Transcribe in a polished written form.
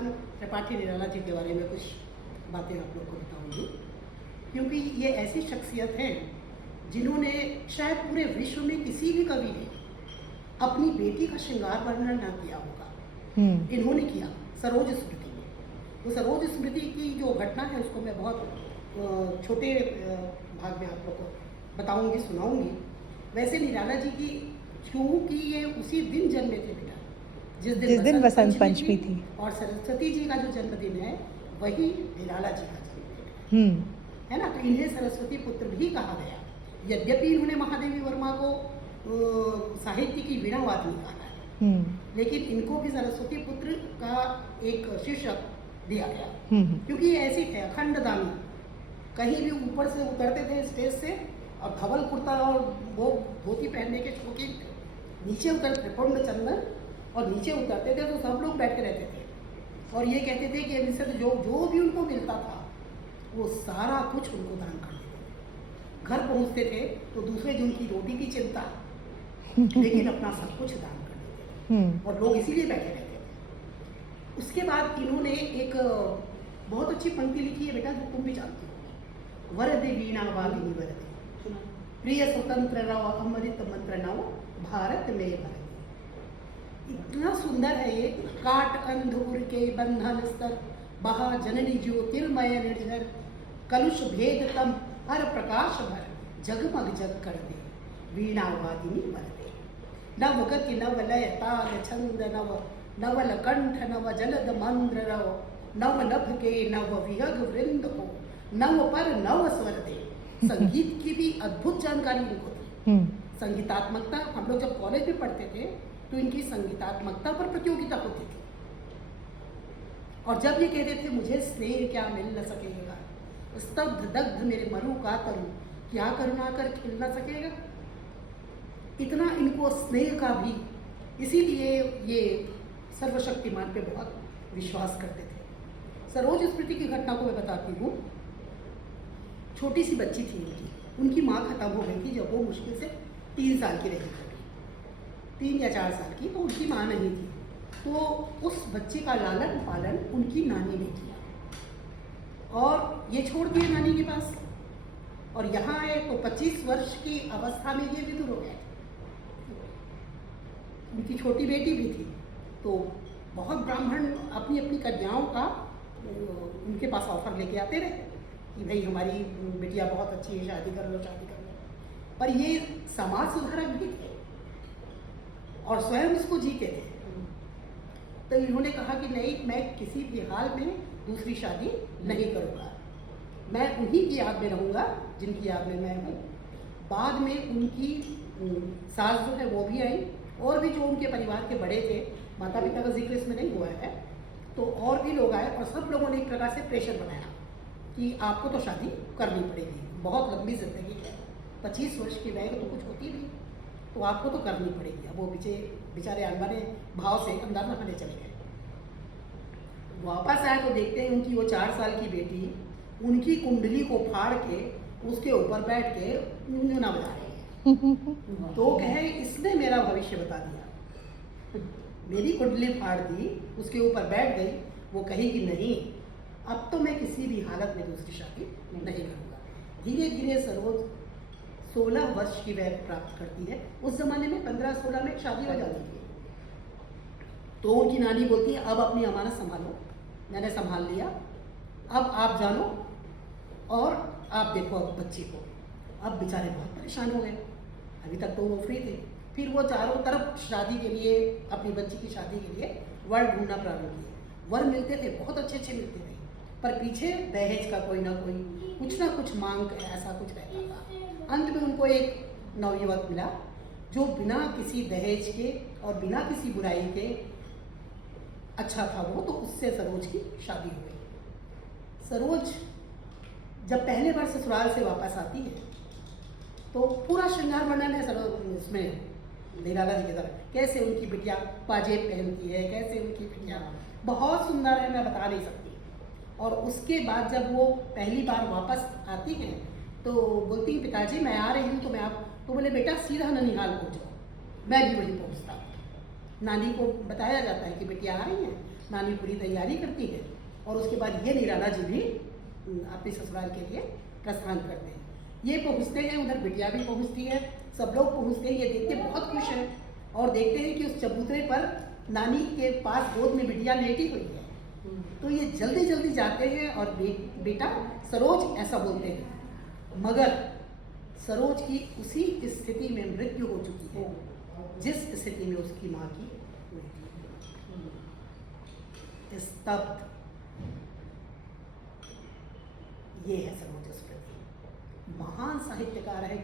श्रीमान त्रिपाठी निराला जी के बारे में कुछ बातें आप लोग को बताऊंगी, क्योंकि ये ऐसी शख्सियत हैं जिन्होंने शायद पूरे विश्व में किसी भी कवि ने अपनी बेटी का श्रृंगार वर्णन ना किया होगा। इन्होंने किया सरोज स्मृति में। तो सरोज स्मृति की जो घटना है उसको मैं बहुत छोटे भाग में आप लोग को बताऊंगी, सुनाऊंगी। वैसे निराला जी की, क्योंकि ये उसी दिन जन्मे थे बेटा जिस दिन बसंत पंचमी थी, और सरस्वती जी का जो जन्मदिन है वही निराला जी का जन्मदिन है ना। तो इन्हें सरस्वती पुत्र भी कहा गया। यद्यपि इन्होंने महादेवी वर्मा को साहित्य की वीणा वादनी कहा है, लेकिन इनको भी सरस्वती पुत्र का एक शीर्षक दिया गया, क्योंकि ये ऐसे थे अखंड दानी। कहीं भी ऊपर से उतरते थे स्टेज से और धवल कुर्ता और वो धोती पहनने के शौकीन थे। नीचे उतरते पुण्ड चंदन और नीचे उतरते थे तो सब लोग बैठे रहते थे और ये कहते थे कि इनसे तो जो भी उनको मिलता था वो सारा कुछ उनको दान कर देते थे। घर पहुंचते थे तो दूसरे दिन की रोटी की चिंता, लेकिन अपना सब कुछ दान कर देते थे और लोग इसीलिए बैठे रहते थे। उसके बाद इन्होंने एक बहुत अच्छी पंक्ति लिखी है बेटा, जो तुम भी जानती हो, वरदे वीणा वादिनी वरदे, प्रिय स्वतंत्र रव अमृत मंत्र नव भारत में भरते। इतना सुंदर है ये। काट अंधुर के बंधन स्तर, बहा जननी ज्योतिर्मय निर्झर, कलुष भेद तम हर प्रकाश भर, जगमग जग कर दे वीणा वादिनी वरदे। नव गति नव लय ताल छंद नव, नवल कंठ नव जलद मंद्र रव, नव नभ के नव विहग वृंद को, नव पर नव स्वर दे। संगीत की भी अद्भुत जानकारी इनको थी। संगीतात्मकता, हम लोग जब कॉलेज में पढ़ते थे तो इनकी संगीतात्मकता पर प्रतियोगिता होती थी और जब ये कहते थे मुझे स्नेह क्या मिल न सकेगा, स्तब्ध दग्ध मेरे मरु का तरु, क्या करुणा कर खिल न सकेगा। इतना इनको स्नेह का भी, इसीलिए ये सर्वशक्तिमान पे बहुत विश्वास करते थे। सरोज स्मृति की घटना को मैं बताती हूँ। छोटी सी बच्ची थी उनकी माँ खत्म हो गई थी जब वो मुश्किल से 3 साल की रही थी, 3 या 4 साल की, तो उनकी माँ नहीं थी। तो उस बच्चे का लालन पालन उनकी नानी ने किया और ये छोड़ दिए नानी के पास और यहाँ आए तो 25 वर्ष की अवस्था में ये विधुर हो गए। उनकी छोटी बेटी भी थी, तो बहुत ब्राह्मण अपनी अपनी कन्याओं का उनके पास ऑफर लेके आते रहे कि भाई हमारी बिटिया बहुत अच्छी है, शादी कर लो, शादी कर लो। पर ये समाज सुधारक भी थे और स्वयं इसको जीते थे। तो इन्होंने कहा कि नहीं, मैं किसी भी हाल में दूसरी शादी नहीं करूँगा, मैं उन्हीं की याद में रहूँगा जिनकी याद में मैं हूँ। बाद में उनकी सास जो है वो भी आई और भी जो उनके परिवार के बड़े थे, माता पिता का जिक्र इसमें नहीं हुआ है, तो और भी लोग आए और सब लोगों ने एक प्रकार से प्रेशर बनाया कि आपको तो शादी करनी पड़ेगी, बहुत लंबी जिंदगी है, 25 वर्ष की वह तो कुछ होती नहीं, तो आपको तो करनी पड़ेगी। अब वो बेचारे अनबने भाव से अंदर नहाने चले गए। वापस आए तो देखते हैं उनकी वो 4 साल की बेटी उनकी कुंडली को फाड़ के उसके ऊपर बैठ के ना बजा रही है। तो कहे इसने मेरा भविष्य बता दिया, मेरी कुंडली फाड़ दी, उसके ऊपर बैठ गई। वो कहेगी नहीं, अब तो मैं किसी भी हालत में दूसरी शादी नहीं करूँगा। धीरे धीरे सरोज 16 वर्ष की वय प्राप्त करती है। उस जमाने में 15-16 में शादी हो जाती थी। तो उनकी नानी बोलती है अब अपनी अमानत संभालो, मैंने संभाल लिया, अब आप जानो और आप देखो अब बच्ची को। अब बेचारे बहुत परेशान हो गए, अभी तक तो वो फ्री थे। फिर वो चारों तरफ शादी के लिए, अपनी बच्ची की शादी के लिए वर ढूंढना प्रारंभ किए। वर मिलते थे, बहुत अच्छे अच्छे मिलते थे, पर पीछे दहेज का कोई ना कोई कुछ ना कुछ मांग ऐसा कुछ रहता था। अंत में उनको एक नवयुवक मिला जो बिना किसी दहेज के और बिना किसी बुराई के अच्छा था वो, तो उससे सरोज की शादी हो गई। सरोज जब पहले बार ससुराल से वापस आती है तो पूरा श्रृंगार वर्णन है सरोज इसमें निराला जी की तरह, कैसे उनकी बिटिया पाजेब पहनती है, कैसे उनकी बिटिया बहुत सुंदर है, मैं बता नहीं सकती। और उसके बाद जब वो पहली बार वापस आती हैं तो बोलती हैं पिताजी मैं आ रही हूँ, तो मैं आप, तो बोले बेटा सीधा ननिहाल पहुँचो, मैं भी वहीं पहुँचता हूँ। नानी को बताया जाता है कि बेटिया आ रही हैं, नानी पूरी तैयारी करती है और उसके बाद ये निराला जी भी अपने ससुराल के लिए प्रस्थान करते हैं। ये पहुँचते हैं, उधर बिटिया भी पहुँचती है, सब लोग पहुँचते हैं। ये देख के बहुत खुश हैं और देखते हैं कि उस चबूतरे पर नानी के पास गोद में बिटिया लेटी हुई है। तो ये जल्दी जल्दी जाते हैं और बेटा सरोज ऐसा बोलते हैं, मगर सरोज की उसी स्थिति में मृत्यु हो चुकी है जिस स्थिति में उसकी माँ की हुई थी। स्तब्ध, ये है सरोज स्मृति। महान साहित्यकार है।